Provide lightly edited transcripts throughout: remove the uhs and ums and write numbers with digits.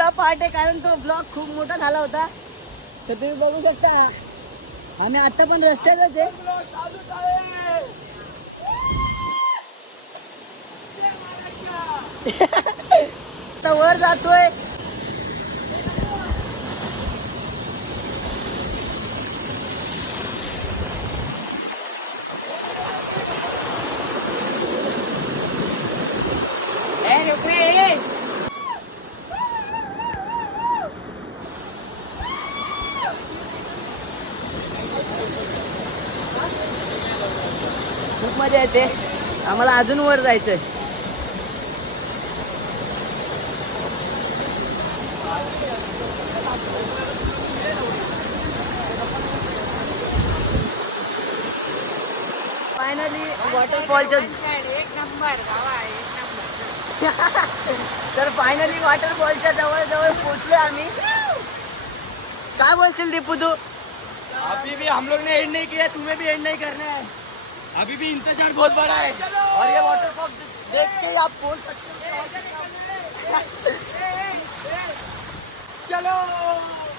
दुसरा पार्ट आहे, कारण तो ब्लॉग खूप मोठा झाला होता. तर तुम्ही बघू शकता आम्ही आता पण रस्त्यातच आहे. आता वर जातोय. खूप मजा येते. आम्हाला अजून वर जायचंय. फायनली वॉटरफॉलच्या एक नंबर गावा एक नंबर. तर फायनली वॉटरफॉलच्या जवळ जवळ पोहोचलोय आम्ही. काय बोलशील दीपू तू? अभी भी हम लोग ने एंड नहीं किया, तुम्हें भी एंड नहीं करना है. अभी भी इंतजार बहुत बड़ा है और ये वॉटरफॉल देख के आप बोल सकते हो. चलो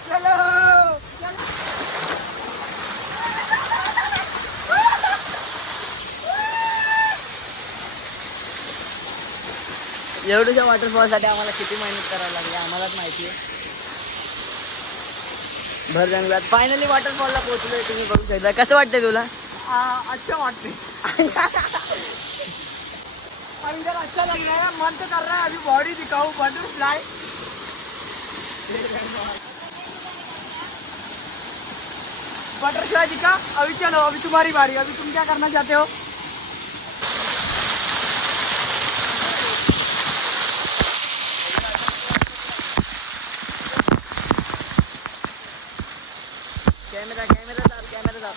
चलो एवढ्याच्या वॉटरफॉल साठी आम्हाला किती मेहनत करावी लागली आम्हालाच माहिती आहे. भर जंगलात फायनली वॉटरफॉलला पोहोचलोय. तुम्ही बघू शकता. कसं वाटतंय तुला? अच्छा वाटते. अब इधर अच्छा लग रहा है, मन तो कर रहा है अभी बॉडी दिखाऊं बटरफ्लाई. बटरफ्लाई दिखा. अभी चलो, अभी तुम्हारी बारी. अभी तुम क्या करना चाहते हो? कॅमेरा कॅमेरा चाल कॅमेरा चाल.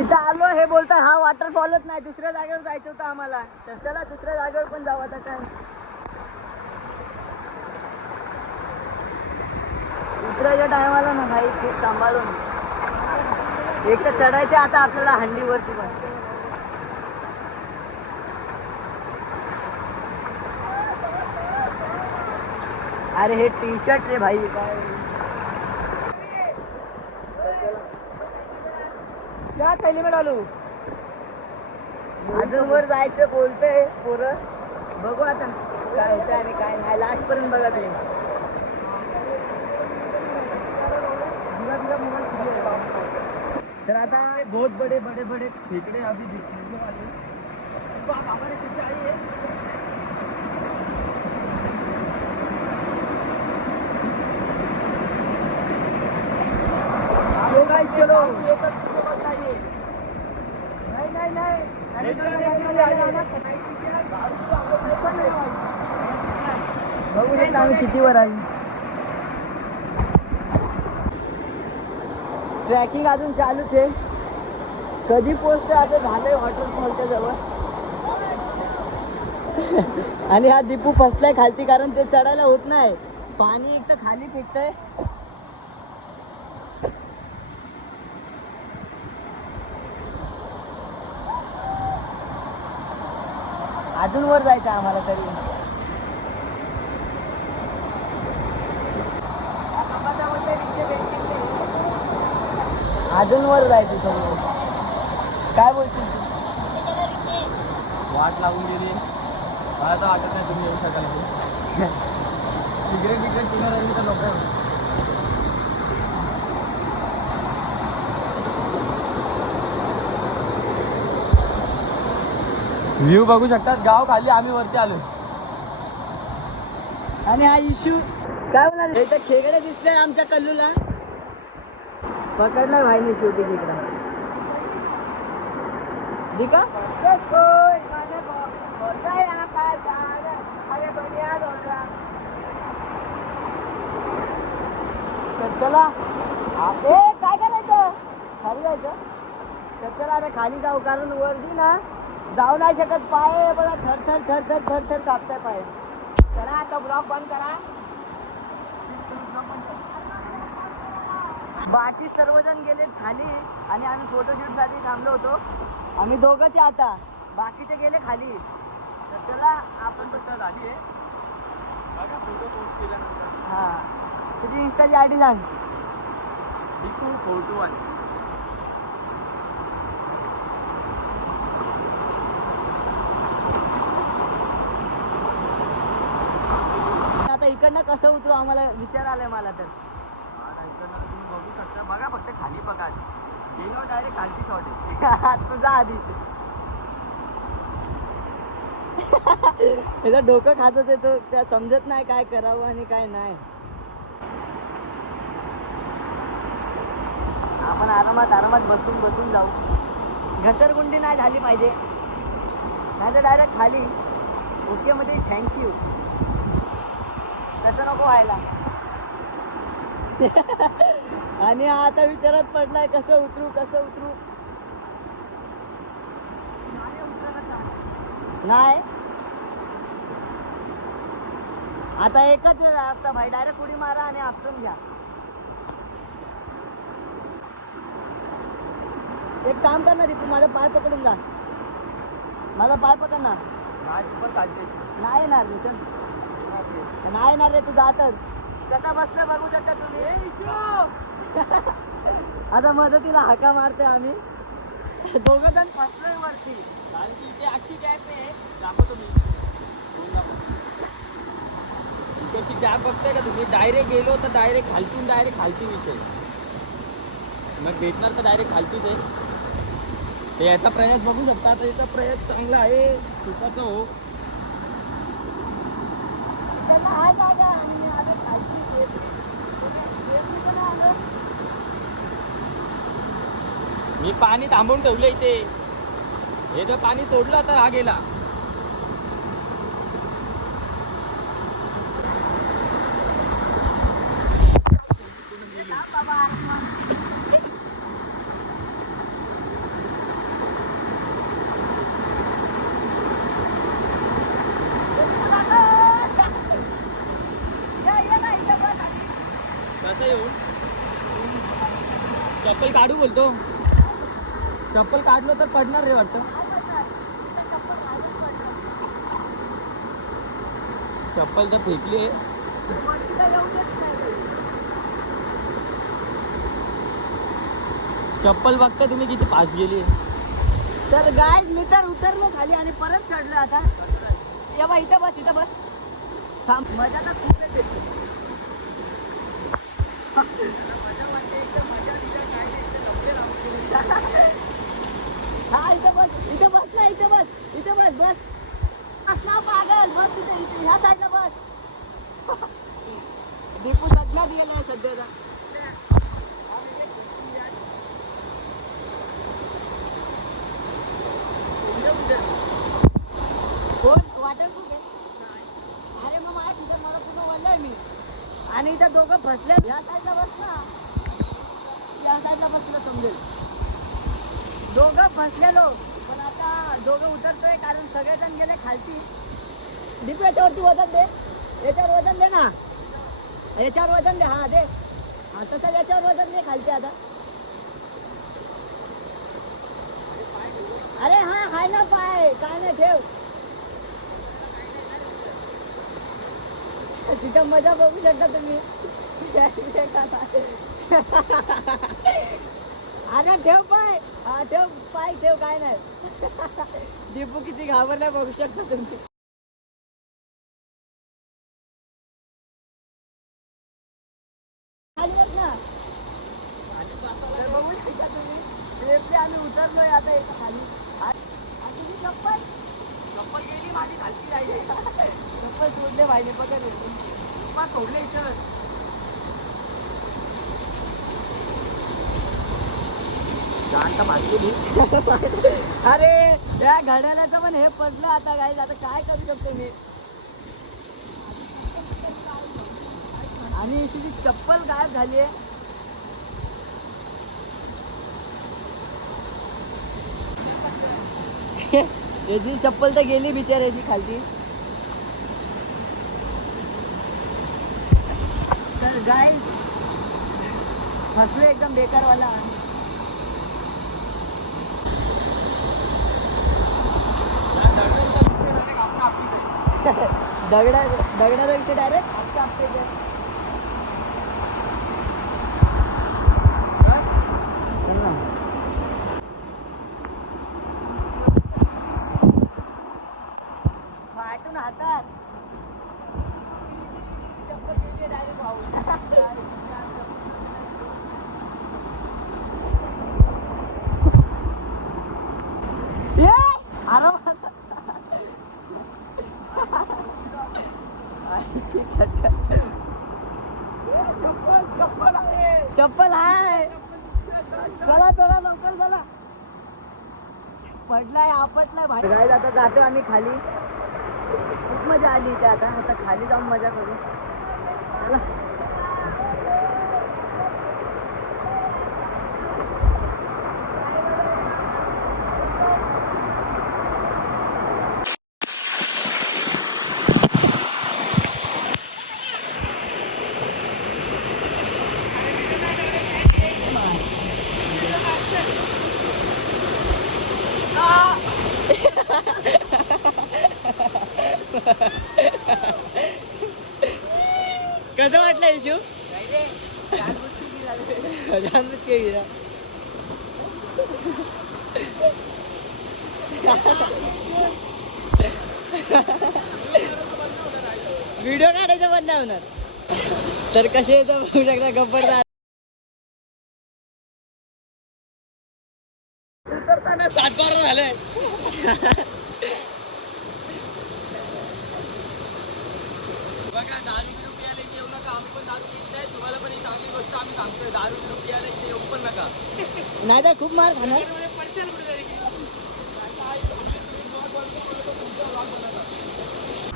इथं आलो हे बोलताय हा वॉटरफॉलच नाही, दुसऱ्या जागेवर जायचं होतं आम्हाला. तर चला दुसऱ्या जागेवर पण जाऊ आता. काय उतरायच्या टायमाला ना भाई खूप सांभाळून. एक तर चढायचे आता आपल्याला हंडीवरती पण. अरे हे टी शर्ट रे भाई काय. क्या थैली में डालू? अजून वर जायचं बोलतंय पोरं. बघू आता काय होतं आणि काय नाही. लास्ट पर्यंत बघा तुम्ही. तर आता बहुत बड़े बड़े बड़े फेंकड़े अभी दिखने वाले. हमारे पीछे आई है. चलो नहीं नहीं बघू शकता आम्ही किती वर आली. ट्रॅकिंग अजून चालूच आहे. कधी पोहोचतोय असं झालंय वॉटरफॉलच्या जवळ. आणि हा दीपू फसलाय खालती, कारण ते चढायला होत नाही. पाणी एक तर खाली फेकतंय. अजून वर जायचं आम्हाला तरी. अजून वर जायचं सगळं. काय बोलशील तू? वाट लागून गेली. मला तर वाटत नाही तुम्ही येऊ शकाल. सिगरेट बिगरेट पिणार राहिली तर नको. व्ह्यू बघू शकतात. गाव खाली, आम्ही वरती आलो. आणि हा इशू काय होणार. इथं खेकडे दिसले आमच्या कल्लूला. पकडलाय भाईने शेवटी खेकडा. दिका चला. काय करायचं खाली जायचं. तर चला आता खाली जाऊ, कारण वरती ना जाऊ नाही शकत. पाय बघा थर थर थर थर थर थर कापताय पाय. चला आता ब्लॉग बंद करा. बाकी सर्वजण गेले खाली आणि आम्ही फोटोशूट साठी थांबलो होतो. आम्ही दोघंच आता. बाकीचे गेले खाली. तर चला आपण फक्त झाली आहे बघा फोटो पोस्ट केल्यानंतर. हा तुझी इंस्टाची आयडी सांग. बिकू 421. आता इकडनं कसं उतरू आम्हाला विचार आलाय मला तर. तुम्ही बघू शकता. बघा फक्त खाली बघा. गेलो डायरेक्ट खालची शॉट आहे. तुझा आधी त्याचं डोकं खात होते तो. त्या समजत नाही काय करावं आणि काय नाही. आपण आरामात आरामात बसून बसून जाऊ. घसरगुंडी नाही झाली पाहिजे, नाही तर डायरेक्ट खाली. ओके मध्ये थँक्यू. तसं नको व्हायला. आणि आता विचारात पडलाय कसं उतरू कसं उतरू. नाही आता एकच रस्ता भाई. डायरेक्ट उडी मारा आणि आपटून घ्या. एक काम करणार तू माझा पाय पकडून जा. माझा पाय पकड ना. पण चालते. नाही येणार मी चल. नाही येणार रे तू जातच. कसा बसला बघू शकता तुम्ही. आता मदतीला हाका मारते आम्ही. दोघं जण फसलोय वरती. कारण की इथे अशी कॅब आहे. दाखवतो मी. इकडची कॅब बघताय का तुम्ही. डायरेक्ट गेलो तर डायरेक्ट खालती विषय. मग भेटणार तर डायरेक्ट खालतीच आहे. ते याचा प्रयास बघू शकता. तर याचा प्रयास चांगला आहे. सुखाचा हो. त्यांना हा जागा आणि आता खालची येत नाही आलं. मी पाणी थांबवून ठेवलं इथे. हे जर पाणी सोडलं तर हा गेला. कसं येऊन चप्पल काढू बोलतो. चप्पल काढलो तर पडणार रे वाटतं. चप्पल तर फेकली आहे. चप्पल बघता तुम्ही किती फास्ट गेली. तर गाय मी तर उतरलो खाली आणि परत चढलो. आता ये बा इथं बस इथं बस. थांब. मजा तर खूप येते. मजा वाटते एकदम. मजा दिल्या काय नाही. हा इथं बस ना. इथं बस बस ना पागल. बस इथे ह्या साईडला बस. दीपू सध्या गेलाय सध्याचा. कोण वाटेल कुठे. अरे मग माय तिथं मला पुन्हा बोललोय मी. आणि इथं दोघं फसले. या साईडला बस ना. या साईडला बसलं समजेल. दोघं फसलेलो. पण आता दोघं उतरतोय कारण सगळेजण गेले खालती. दीपू याच्यावरती वजन दे. याच्यावर वजन दे ना. याच्यावर वजन दे. हा दे. हा तसं याच्यावर वजन दे खालती आता. अरे हा हाय ना पाय. काय नाही ठेव. तिथं मजा बघू शकता तुम्ही. अरे ठेव पाय. हा ठेव पाय ठेव. काय नाही. दीपू किती घाबरलाय बघू शकता तुम्ही. खाली बघ ना. तर बघू शकता तुम्ही. सेफली आम्ही उतरलोय आता एका खाली. आणि तुझी चप्पल गेली माझी खालती राहिली. चप्पल सोडले पाहिजे. पकड सोडले इथं. अरे या घड्याळाचं पण हे पडलं आता. काय आता काय करू शकतो मी. आणि तुझी चप्पल गायब झाली आहे. याची चप्पल तर गेली बिचाऱ्याची खालती. तर गाय फसलो एकदम बेकारवाला. दगडापेक्षा डायरेक्ट आपल्या आपटे फाटून हातात डायरेक्ट भाऊ चप्पल आहे चला चला लवकर चला पडलाय आपटलाय भाई गाईज आता जातो आम्ही खाली खूप मजा आली इथे आता खाली जाऊन मजा करू चला कसं वाटलं यशू व्हिडिओ काढायचं बंद नाही होणार तर कसे येतं बघू शकता गब्बर उतरताना 7-12 झालंय बघा 10 रुपये प्यायला येऊ नका आम्ही पण दारू पित नाही तुम्हाला पण एक चांगली गोष्ट आम्ही सांगतोय 10 रुपये प्यायला इथे येऊ पण नका नाही तर खूप मार खाणार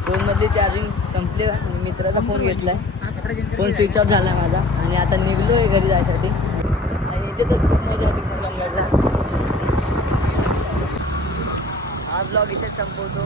फोन मधली चार्जिंग संपली आणि मित्राचा फोन घेतलाय फोन स्विच ऑफ झाला माझा आणि आता निघलोय घरी जायसाठी आणि इथे तर खूप मजा आली कलंगडला हा ब्लॉग इथे संपवतो